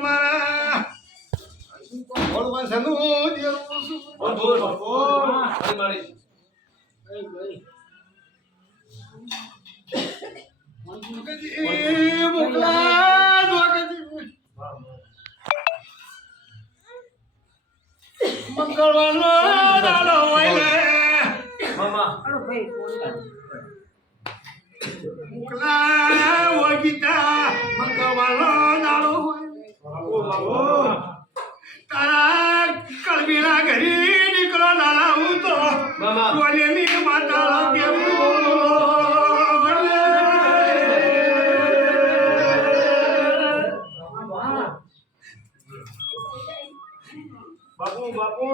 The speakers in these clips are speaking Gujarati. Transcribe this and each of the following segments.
મારા ભગવાન સનુ બોલ બોલ બોલ મારી મોકલા મંગળવારનો દાડો હોય ને મામા મોકલા ગીતા મંગળવારનો દાડો હોય તારા કલબીના ઘરી નીકળો નાલા હું તો મામા બોલેની માતા કેવું બાપુ બાપુ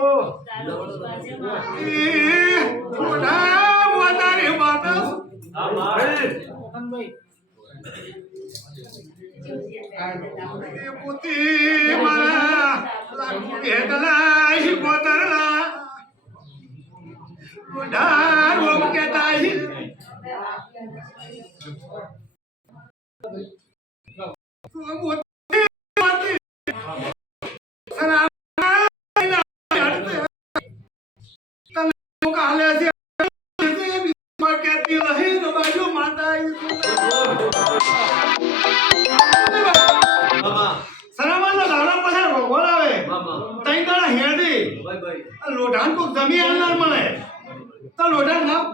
વધારે માતા હા મારે પોતે મારા લાગલા પોતરલા ઢાર ઓમ કેતા લોઢાન કોક જમી આલનાર મળે તો લોઢાન ના